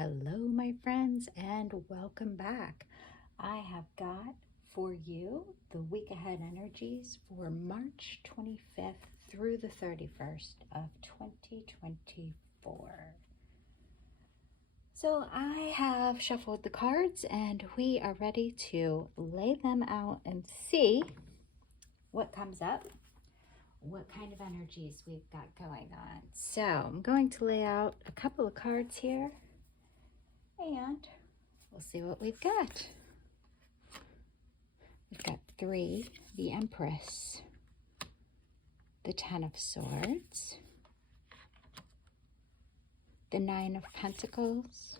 Hello, my friends, and welcome back. I have got for you the week ahead energies for March 25th through the 31st of 2024. So I have shuffled the cards and we are ready to lay them out and see what comes up, what kind of energies we've got going on. So I'm going to lay out a couple of cards here and we'll see what we've got. We've got 3, the Empress, the 10 of Swords, the 9 of Pentacles,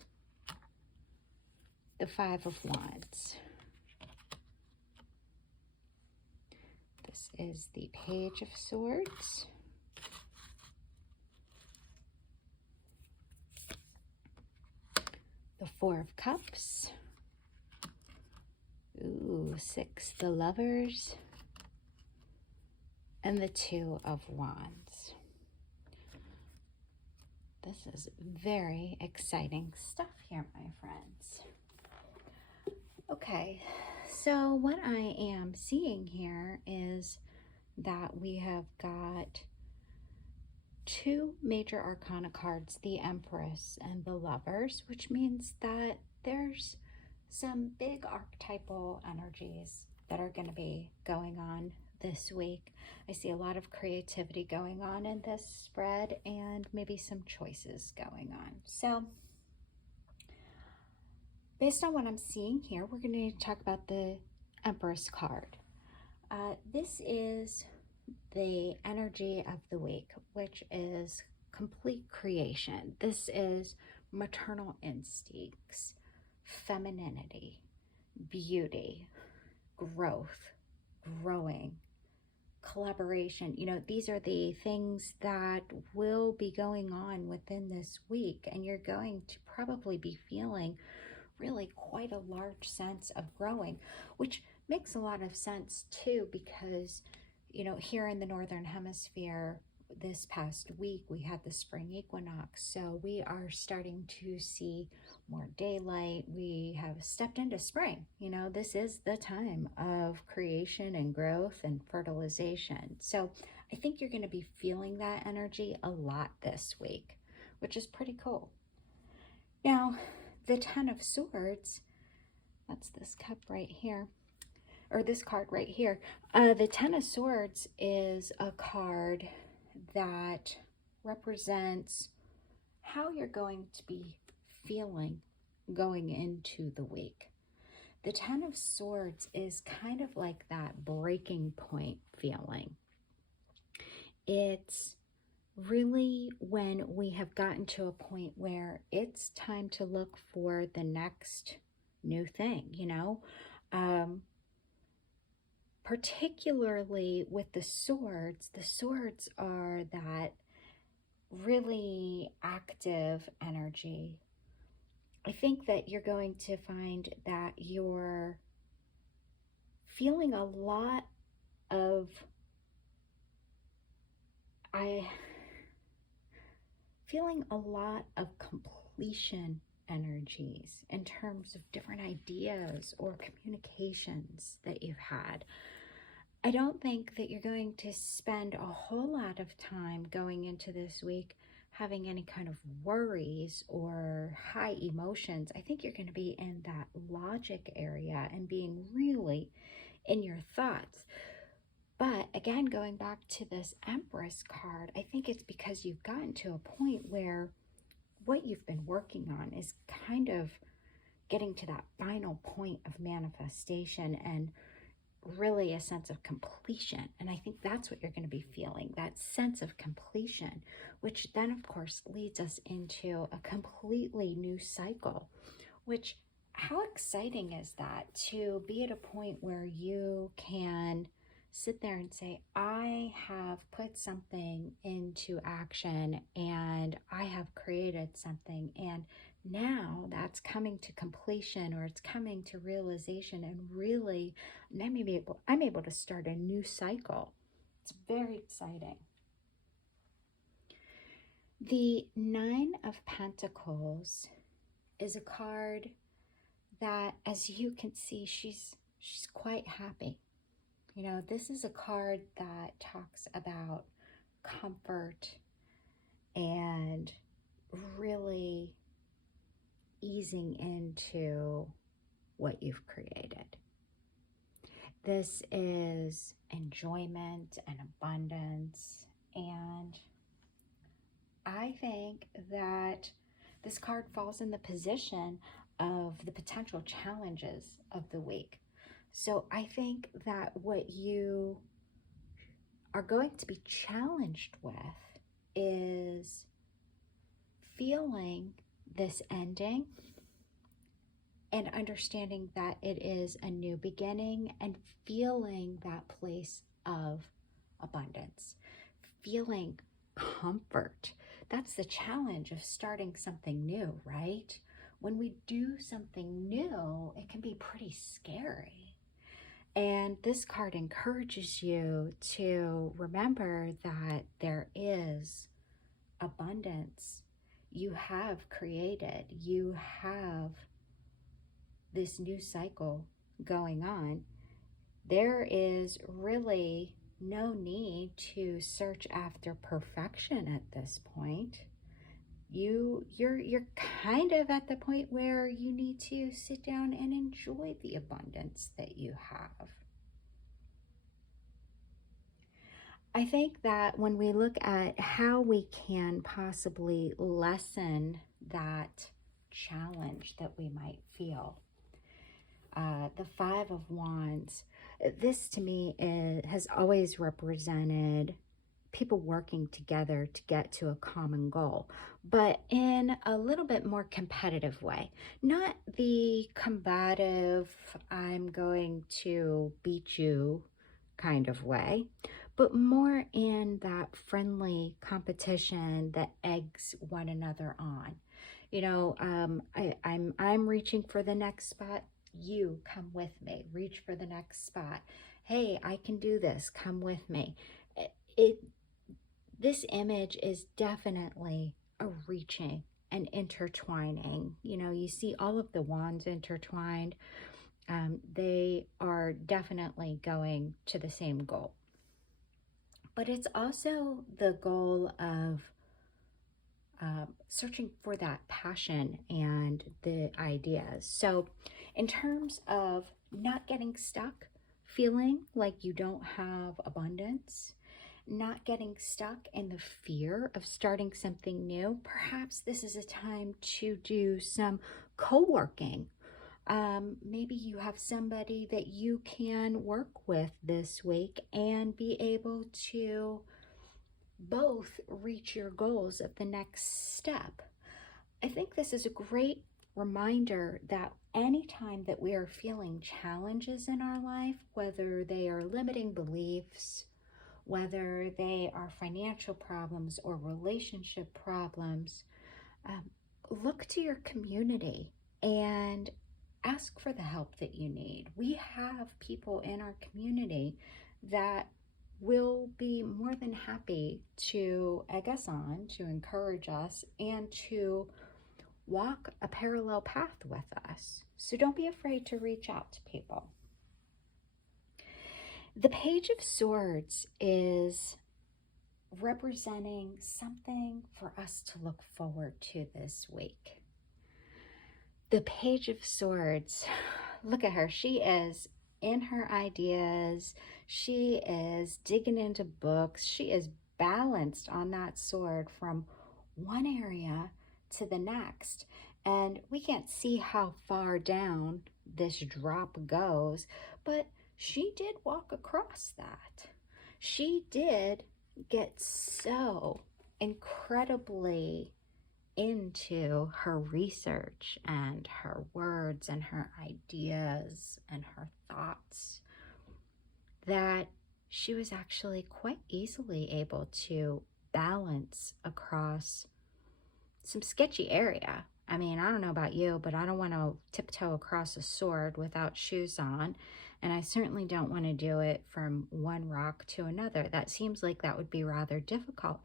the 5 of Wands. This is the Page of Swords, the 4 of Cups, 6, the Lovers, and the 2 of Wands. This is very exciting stuff here, my friends. Okay, so what I am seeing here is that we have got 2 major arcana cards, the Empress and the Lovers, which means that there's some big archetypal energies that are going to be going on this week. I see a lot of creativity going on in this spread and maybe some choices going on. So based on what I'm seeing here, we're going to talk about the Empress card. This is the energy of the week, which is complete creation. This is maternal instincts, femininity, beauty, growth, growing, collaboration. You know, these are the things that will be going on within this week, and you're going to probably be feeling really quite a large sense of growing, which makes a lot of sense too, because, you know, here in the Northern Hemisphere, this past week we had the spring equinox, so we are starting to see more daylight. We have stepped into spring. You know, this is the time of creation and growth and fertilization. So I think you're going to be feeling that energy a lot this week, which is pretty cool. Now, the 10 of Swords, that's this cup right here, or this card right here. The 10 of Swords is a card that represents how you're going to be feeling going into the week. The 10 of Swords is kind of like that breaking point feeling. It's really when we have gotten to a point where it's time to look for the next new thing, you know. Particularly with the swords are that really active energy. I think that you're going to find that you're feeling a lot of completion energies in terms of different ideas or communications that you've had. I don't think that you're going to spend a whole lot of time going into this week having any kind of worries or high emotions. I think you're going to be in that logic area and being really in your thoughts. But again, going back to this Empress card, I think it's because you've gotten to a point where what you've been working on is kind of getting to that final point of manifestation and really a sense of completion. And I think that's what you're going to be feeling, that sense of completion, which then of course leads us into a completely new cycle, which, how exciting is that to be at a point where you can sit there and say, I have put something into action and I have created something, and now that's coming to completion, or it's coming to realization, and really I'm able to start a new cycle. It's very exciting. The 9 of Pentacles is a card that, as you can see, she's quite happy. You know, this is a card that talks about comfort and really easing into what you've created. This is enjoyment and abundance, and I think that this card falls in the position of the potential challenges of the week. So I think that what you are going to be challenged with is feeling this ending and understanding that it is a new beginning, and feeling that place of abundance, feeling comfort. That's the challenge of starting something new, right? When we do something new, it can be pretty scary. And this card encourages you to remember that there is abundance. You have created, you have this new cycle going on. There is really no need to search after perfection at this point. You're kind of at the point where you need to sit down and enjoy the abundance that you have. I think that when we look at how we can possibly lessen that challenge that we might feel, the Five of Wands, this to me has always represented people working together to get to a common goal, but in a little bit more competitive way. Not the combative, I'm going to beat you kind of way, but more in that friendly competition that eggs one another on. You know, I'm reaching for the next spot. You come with me. Reach for the next spot. Hey, I can do this. Come with me. This image is definitely a reaching and intertwining. You know, you see all of the wands intertwined. They are definitely going to the same goal. But it's also the goal of searching for that passion and the ideas. So in terms of not getting stuck, feeling like you don't have abundance, not getting stuck in the fear of starting something new, perhaps this is a time to do some co-working. Maybe you have somebody that you can work with this week and be able to both reach your goals at the next step. I think this is a great reminder that anytime that we are feeling challenges in our life, whether they are limiting beliefs, whether they are financial problems or relationship problems, look to your community and ask for the help that you need. We have people in our community that will be more than happy to egg us on, to encourage us, and to walk a parallel path with us. So don't be afraid to reach out to people. The Page of Swords is representing something for us to look forward to this week. The Page of Swords, look at her. She is in her ideas. She is digging into books. She is balanced on that sword from one area to the next. And we can't see how far down this drop goes, but she did walk across that. She did get so incredibly into her research and her words and her ideas and her thoughts that she was actually quite easily able to balance across some sketchy area. I mean, I don't know about you, but I don't want to tiptoe across a sword without shoes on. And I certainly don't want to do it from one rock to another. That seems like that would be rather difficult.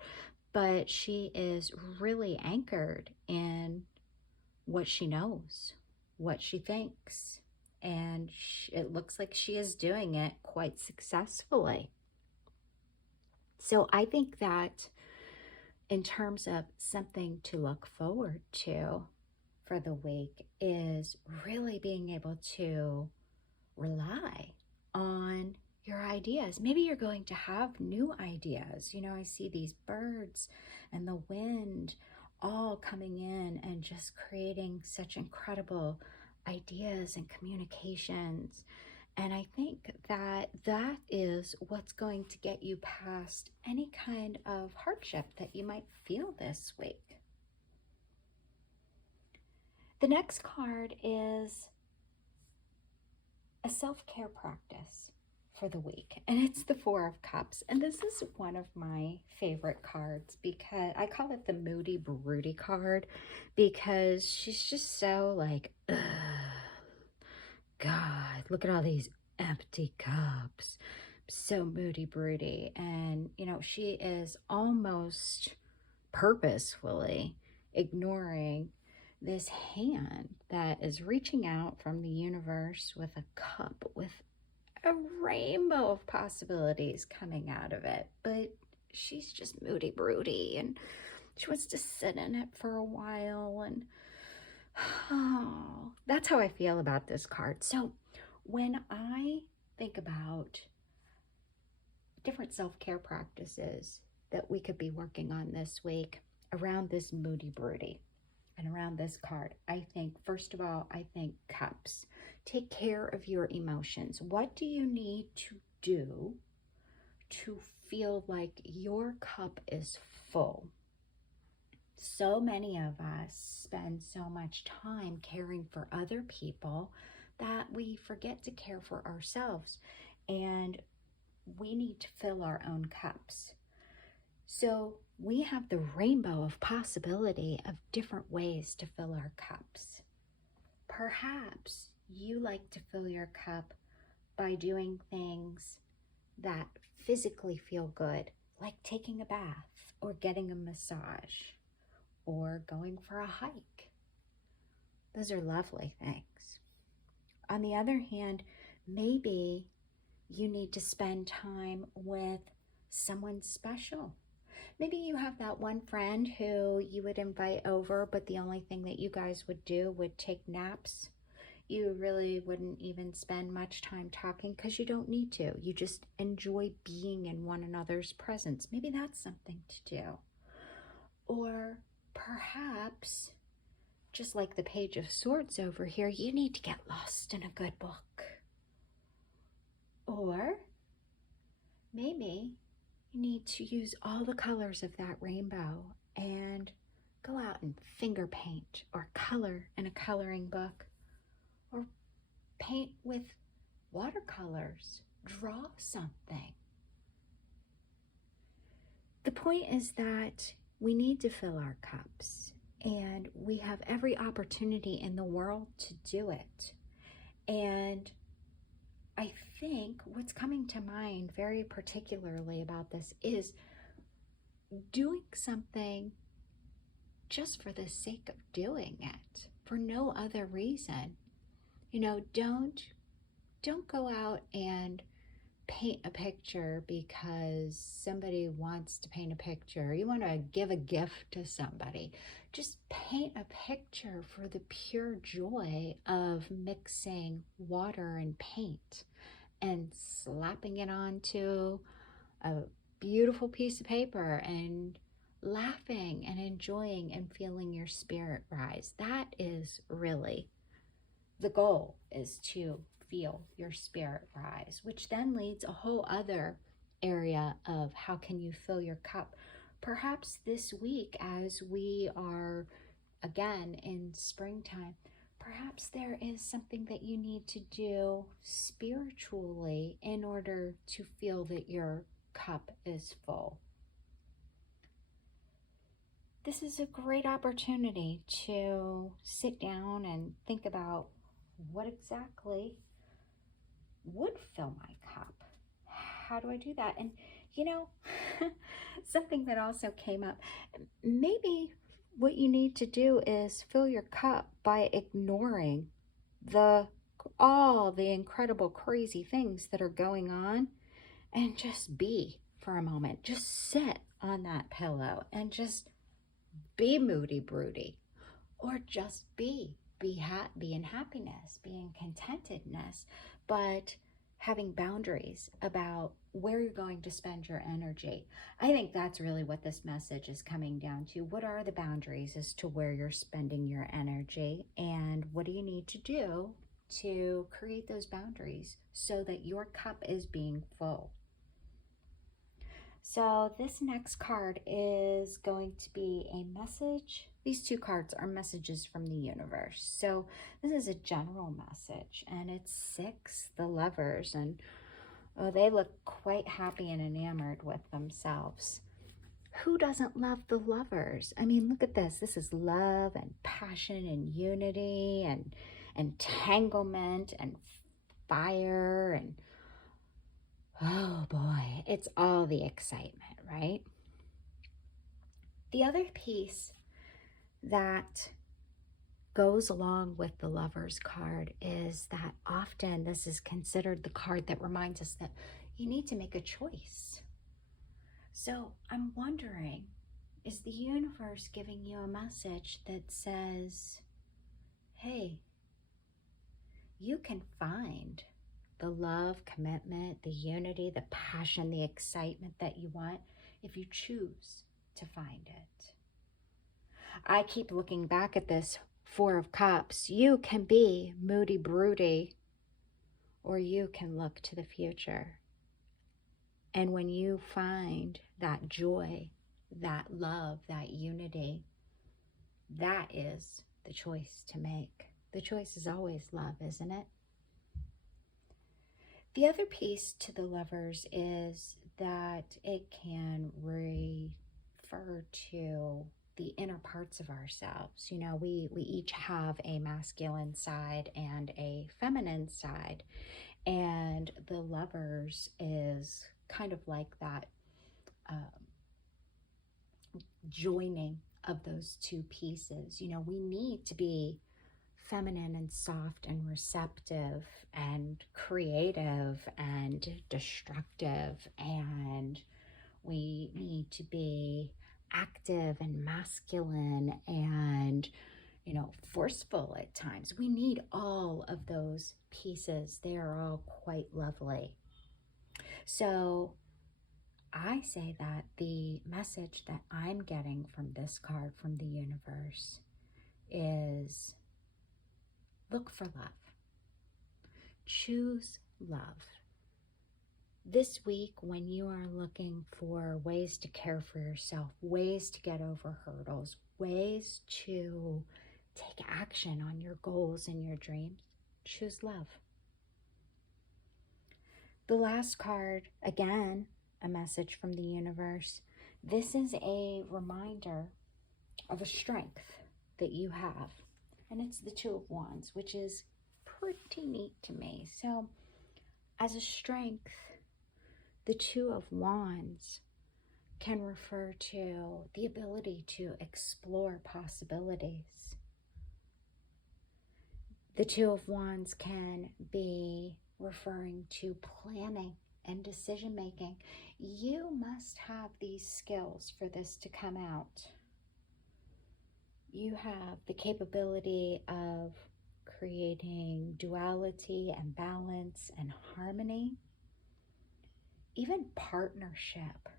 But she is really anchored in what she knows, what she thinks, and it looks like she is doing it quite successfully. So I think that in terms of something to look forward to for the week is really being able to rely on your ideas. Maybe you're going to have new ideas. You know, I see these birds and the wind all coming in and just creating such incredible ideas and communications. And I think that that is what's going to get you past any kind of hardship that you might feel this week. The next card is a self-care practice for the week, and it's the Four of Cups. And this is one of my favorite cards because I call it the moody broody card, because she's just so like, ugh, God, look at all these empty cups, so moody broody. And you know, she is almost purposefully ignoring this hand that is reaching out from the universe with a cup with a rainbow of possibilities coming out of it. But she's just moody broody and she wants to sit in it for a while. And oh, that's how I feel about this card. So when I think about different self-care practices that we could be working on this week around this moody broody and around this card, I think, first of all, I think cups. Take care of your emotions. What do you need to do to feel like your cup is full? So many of us spend so much time caring for other people that we forget to care for ourselves, and we need to fill our own cups. So we have the rainbow of possibility of different ways to fill our cups. Perhaps you like to fill your cup by doing things that physically feel good, like taking a bath or getting a massage or going for a hike. Those are lovely things. On the other hand, maybe you need to spend time with someone special. Maybe you have that one friend who you would invite over, but the only thing that you guys would do would take naps. You really wouldn't even spend much time talking because you don't need to. You just enjoy being in one another's presence. Maybe that's something to do. Or perhaps, just like the Page of Swords over here, you need to get lost in a good book. Or maybe you need to use all the colors of that rainbow and go out and finger paint or color in a coloring book or paint with watercolors, draw something. The point is that we need to fill our cups, and we have every opportunity in the world to do it. And I think what's coming to mind very particularly about this is doing something just for the sake of doing it, for no other reason. You know, don't go out and paint a picture because somebody wants to paint a picture. You want to give a gift to somebody. Just paint a picture for the pure joy of mixing water and paint and slapping it onto a beautiful piece of paper and laughing and enjoying and feeling your spirit rise. That is really the goal, is to feel your spirit rise, which then leads a whole other area of how can you fill your cup. Perhaps this week, as we are again in springtime, perhaps there is something that you need to do spiritually in order to feel that your cup is full. This is a great opportunity to sit down and think about what exactly would fill my cup. How do I do that? And you know, something that also came up, maybe what you need to do is fill your cup by ignoring the all the incredible crazy things that are going on, and just be for a moment. Just sit on that pillow and just be moody broody, or just be in happiness, be in contentedness, but having boundaries about where you're going to spend your energy. I think that's really what this message is coming down to. What are the boundaries as to where you're spending your energy, and what do you need to do to create those boundaries so that your cup is being full? So this next card is going to be a message. These two cards are messages from the universe. So this is a general message, and it's 6, the Lovers, and oh, they look quite happy and enamored with themselves. Who doesn't love the Lovers? I mean, look at this. This is love and passion and unity and entanglement and fire and oh boy, it's all the excitement, right? The other piece that goes along with the Lovers card is that often this is considered the card that reminds us that you need to make a choice. So I'm wondering, is the universe giving you a message that says, hey, you can find the love, commitment, the unity, the passion, the excitement that you want if you choose to find it. I keep looking back at this 4 of Cups. You can be moody, broody, or you can look to the future. And when you find that joy, that love, that unity, that is the choice to make. The choice is always love, isn't it? The other piece to the Lovers is that it can refer to the inner parts of ourselves. You know, we each have a masculine side and a feminine side, and the Lovers is kind of like that joining of those two pieces. You know, we need to be feminine and soft and receptive and creative and destructive, and we need to be active and masculine and, you know, forceful at times. We need all of those pieces. They are all quite lovely. So I say that the message that I'm getting from this card from the universe is look for love. Choose love. This week, when you are looking for ways to care for yourself, ways to get over hurdles, ways to take action on your goals and your dreams, choose love. The last card, again, a message from the universe. This is a reminder of a strength that you have. And it's the 2 of Wands, which is pretty neat to me. So as a strength, the 2 of Wands can refer to the ability to explore possibilities. The 2 of Wands can be referring to planning and decision making. You must have these skills for this to come out. You have the capability of creating duality and balance and harmony, even partnership.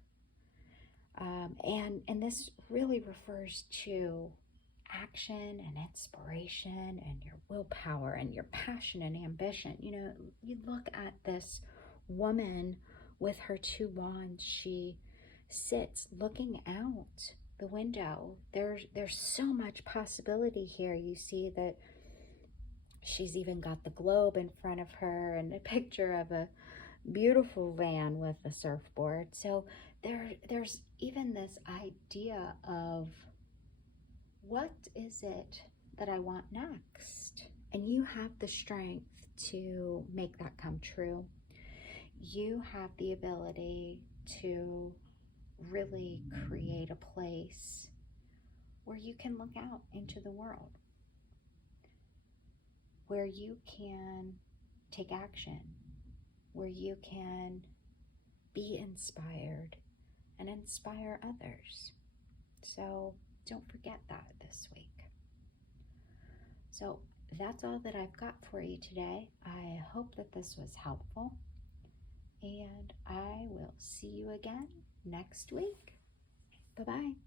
And this really refers to action and inspiration and your willpower and your passion and ambition. You know, you look at this woman with her 2 wands. She sits looking out the window. There's so much possibility here. You see that she's even got the globe in front of her and a picture of a beautiful van with a surfboard. So there's even this idea of what is it that I want next? And you have the strength to make that come true. You have the ability to really create a place where you can look out into the world, where you can take action, where you can be inspired and inspire others. So don't forget that this week. So that's all that I've got for you today. I hope that this was helpful, and I will see you again next week. Bye-bye.